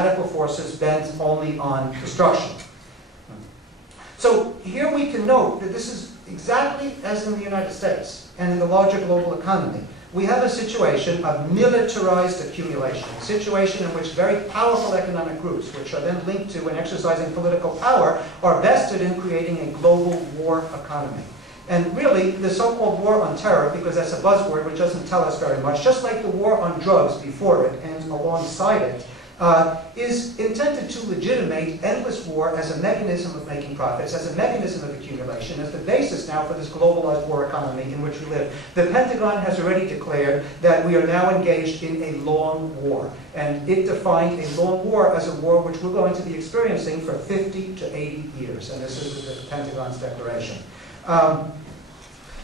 radical forces bent only on destruction. So here we can note that this is exactly as in the United States and in the larger global economy. We have a situation of militarized accumulation, a situation in which very powerful economic groups, which are then linked to and exercising political power, are vested in creating a global war economy. And really, the so-called war on terror, because that's a buzzword which doesn't tell us very much, just like the war on drugs before it and alongside it, is intended to legitimate endless war as a mechanism of making profits, as a mechanism of accumulation, as the basis now for this globalized war economy in which we live. The Pentagon has already declared that we are now engaged in a long war. And it defined a long war as a war which we're going to be experiencing for 50 to 80 years. And this is the Pentagon's declaration.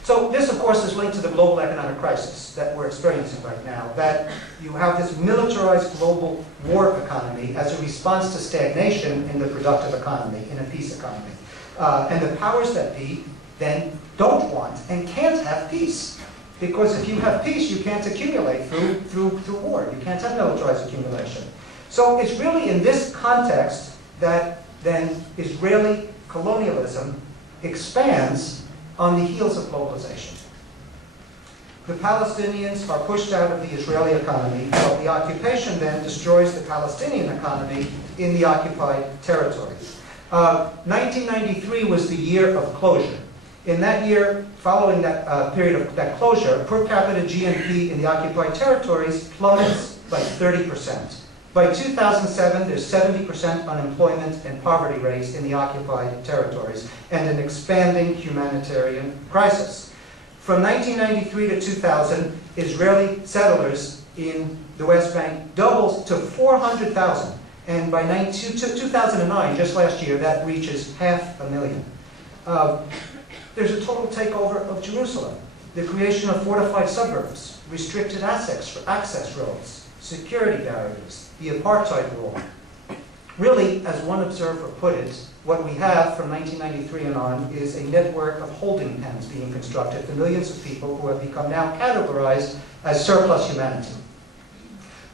So this, of course, is linked to the global economic crisis that we're experiencing right now, that you have this militarized global war economy as a response to stagnation in the productive economy, in a peace economy. And the powers that be then don't want and can't have peace. Because if you have peace, you can't accumulate through war. You can't have militarized accumulation. So it's really in this context that then Israeli colonialism expands on the heels of globalization. The Palestinians are pushed out of the Israeli economy, while the occupation then destroys the Palestinian economy in the occupied territory. 1993 was the year of closure. In that year, following that period of that closure, per capita GNP in the occupied territories plummets by 30%. By 2007, there's 70% unemployment and poverty rates in the occupied territories, and an expanding humanitarian crisis. From 1993 to 2000, Israeli settlers in the West Bank doubles to 400,000, and by 2009, just last year, that reaches 500,000. There's a total takeover of Jerusalem, the creation of fortified suburbs, restricted access roads, security barriers, the apartheid rule. Really, as one observer put it, what we have from 1993 and on is a network of holding pens being constructed for millions of people who have become now categorized as surplus humanity.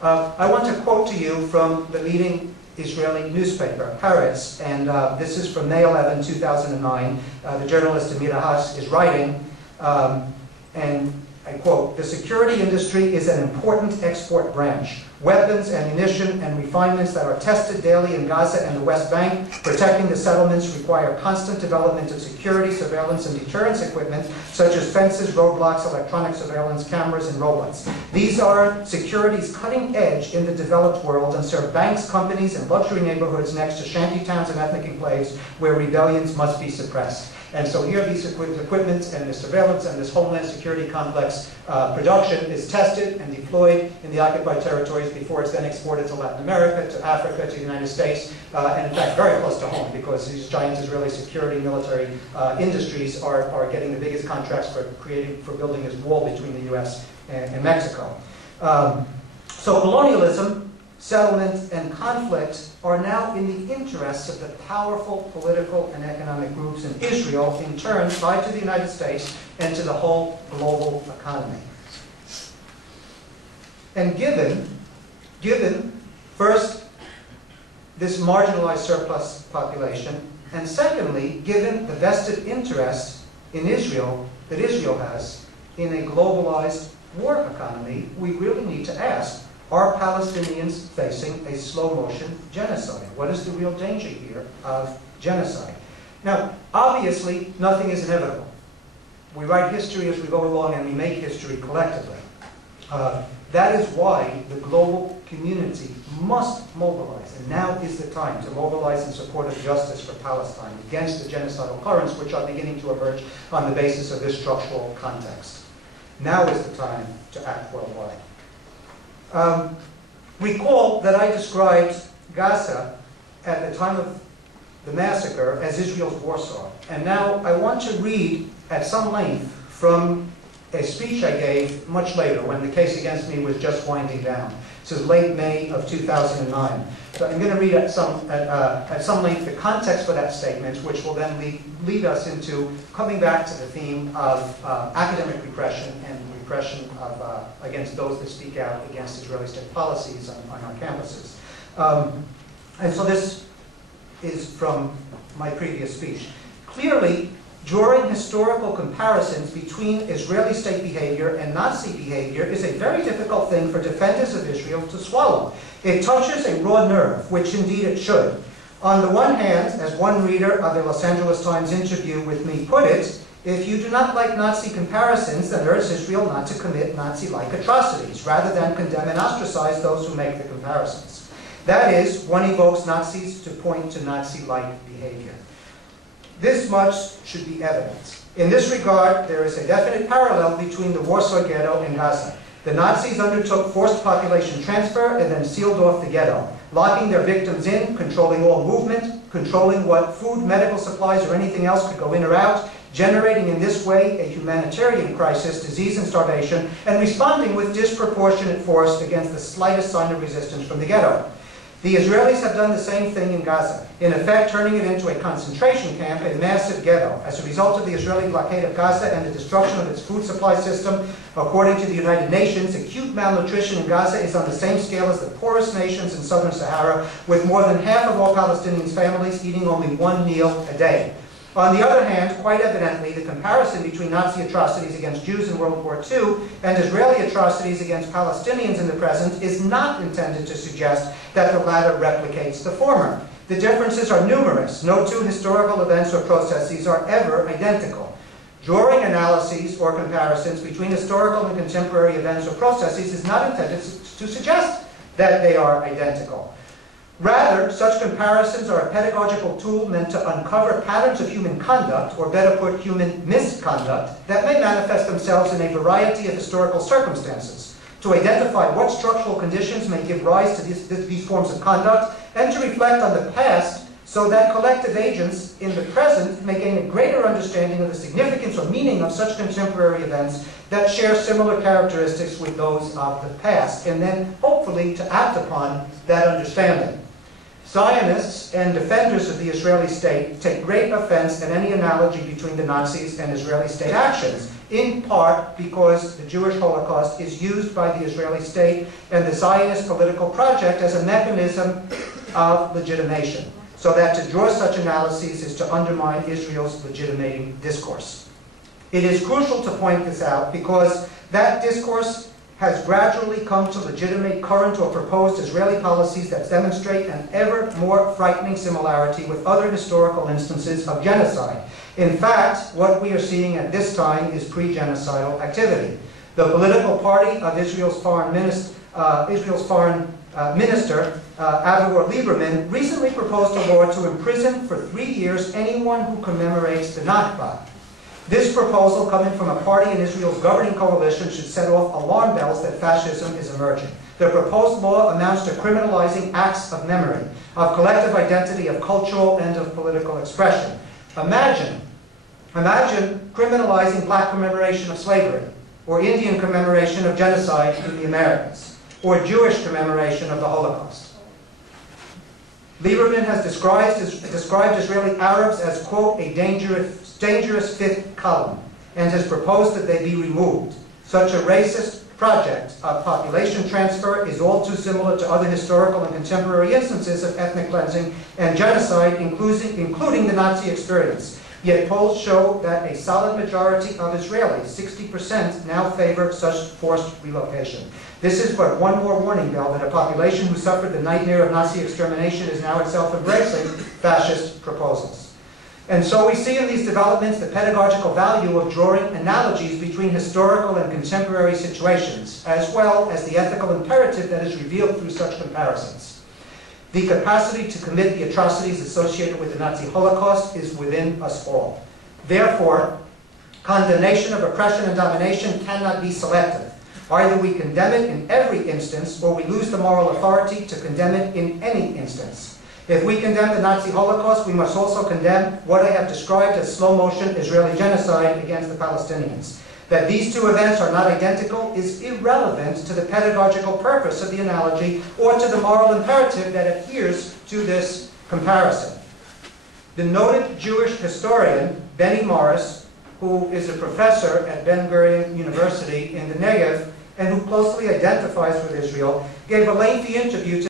I want to quote to you from the leading Israeli newspaper, Haaretz, and this is from May 11, 2009. The journalist Amira Haas is writing, and I quote, "The security industry is an important export branch. Weapons, ammunition, and refinements that are tested daily in Gaza and the West Bank, protecting the settlements require constant development of security, surveillance, and deterrence equipment, such as fences, roadblocks, electronic surveillance, cameras, and robots. These are securities cutting edge in the developed world and serve banks, companies, and luxury neighborhoods next to shanty towns and ethnic enclaves where rebellions must be suppressed." And so here these equipment and the surveillance and this homeland security complex production is tested and deployed in the occupied territories before it's then exported to Latin America, to Africa, to the United States, and in fact very close to home, because these giant Israeli security military industries are getting the biggest contracts for building this wall between the US and Mexico. So colonialism, settlement, and conflict are now in the interests of the powerful political and economic groups in Israel, in turn tied to the United States and to the whole global economy. And given first, this marginalized surplus population, and secondly, given the vested interest in Israel that Israel has in a globalized war economy, we really need to ask, are Palestinians facing a slow-motion genocide? What is the real danger here of genocide? Now, obviously, nothing is inevitable. We write history as we go along, and we make history collectively. That is why the global community must mobilize, and now is the time to mobilize in support of justice for Palestine against the genocidal currents which are beginning to emerge on the basis of this structural context. Now is the time to act worldwide. Recall that I described Gaza at the time of the massacre as Israel's Warsaw. And now I want to read at some length from a speech I gave much later when the case against me was just winding down. This is late May of 2009. So I'm going to read at some length the context for that statement, which will then lead us into coming back to the theme of academic repression and repression of, against those that speak out against Israeli state policies on our campuses. And so this is from my previous speech. Clearly, drawing historical comparisons between Israeli state behavior and Nazi behavior is a very difficult thing for defenders of Israel to swallow. It touches a raw nerve, which indeed it should. On the one hand, as one reader of the Los Angeles Times interview with me put it, if you do not like Nazi comparisons, then urge Israel not to commit Nazi-like atrocities, rather than condemn and ostracize those who make the comparisons. That is, one evokes Nazis to point to Nazi-like behavior. This much should be evident. In this regard, there is a definite parallel between the Warsaw Ghetto and Gaza. The Nazis undertook forced population transfer and then sealed off the ghetto, locking their victims in, controlling all movement, controlling what food, medical supplies, or anything else could go in or out, generating in this way a humanitarian crisis, disease and starvation, and responding with disproportionate force against the slightest sign of resistance from the ghetto. The Israelis have done the same thing in Gaza, in effect turning it into a concentration camp, a massive ghetto. As a result of the Israeli blockade of Gaza and the destruction of its food supply system, according to the United Nations, acute malnutrition in Gaza is on the same scale as the poorest nations in southern Sahara, with more than half of all Palestinian families eating only one meal a day. On the other hand, quite evidently, the comparison between Nazi atrocities against Jews in World War II and Israeli atrocities against Palestinians in the present is not intended to suggest that the latter replicates the former. The differences are numerous. No two historical events or processes are ever identical. Drawing analyses or comparisons between historical and contemporary events or processes is not intended to suggest that they are identical. Rather, such comparisons are a pedagogical tool meant to uncover patterns of human conduct, or better put, human misconduct, that may manifest themselves in a variety of historical circumstances, to identify what structural conditions may give rise to these forms of conduct, and to reflect on the past so that collective agents in the present may gain a greater understanding of the significance or meaning of such contemporary events that share similar characteristics with those of the past, and then hopefully to act upon that understanding. Zionists and defenders of the Israeli state take great offense at any analogy between the Nazis and Israeli state actions, in part because the Jewish Holocaust is used by the Israeli state and the Zionist political project as a mechanism of legitimation, so that to draw such analyses is to undermine Israel's legitimating discourse. It is crucial to point this out because that discourse has gradually come to legitimate current or proposed Israeli policies that demonstrate an ever more frightening similarity with other historical instances of genocide. In fact, what we are seeing at this time is pre-genocidal activity. The political party of Israel's foreign minister, Avigdor Lieberman, recently proposed a law to imprison for 3 years anyone who commemorates the Nakba. This proposal, coming from a party in Israel's governing coalition, should set off alarm bells that fascism is emerging. The proposed law amounts to criminalizing acts of memory, of collective identity, of cultural and of political expression. Imagine criminalizing black commemoration of slavery, or Indian commemoration of genocide in the Americas, or Jewish commemoration of the Holocaust. Lieberman has described Israeli Arabs as, quote, a dangerous fifth column, and has proposed that they be removed. Such a racist project of population transfer is all too similar to other historical and contemporary instances of ethnic cleansing and genocide, including the Nazi experience. Yet polls show that a solid majority of Israelis, 60%, now favor such forced relocation. This is but one more warning bell that a population who suffered the nightmare of Nazi extermination is now itself embracing fascist proposals. And so we see in these developments the pedagogical value of drawing analogies between historical and contemporary situations, as well as the ethical imperative that is revealed through such comparisons. The capacity to commit the atrocities associated with the Nazi Holocaust is within us all. Therefore, condemnation of oppression and domination cannot be selective. Either we condemn it in every instance, or we lose the moral authority to condemn it in any instance. If we condemn the Nazi Holocaust, we must also condemn what I have described as slow-motion Israeli genocide against the Palestinians. That these two events are not identical is irrelevant to the pedagogical purpose of the analogy or to the moral imperative that adheres to this comparison. The noted Jewish historian, Benny Morris, who is a professor at Ben Gurion University in the Negev and who closely identifies with Israel, gave a lengthy interview to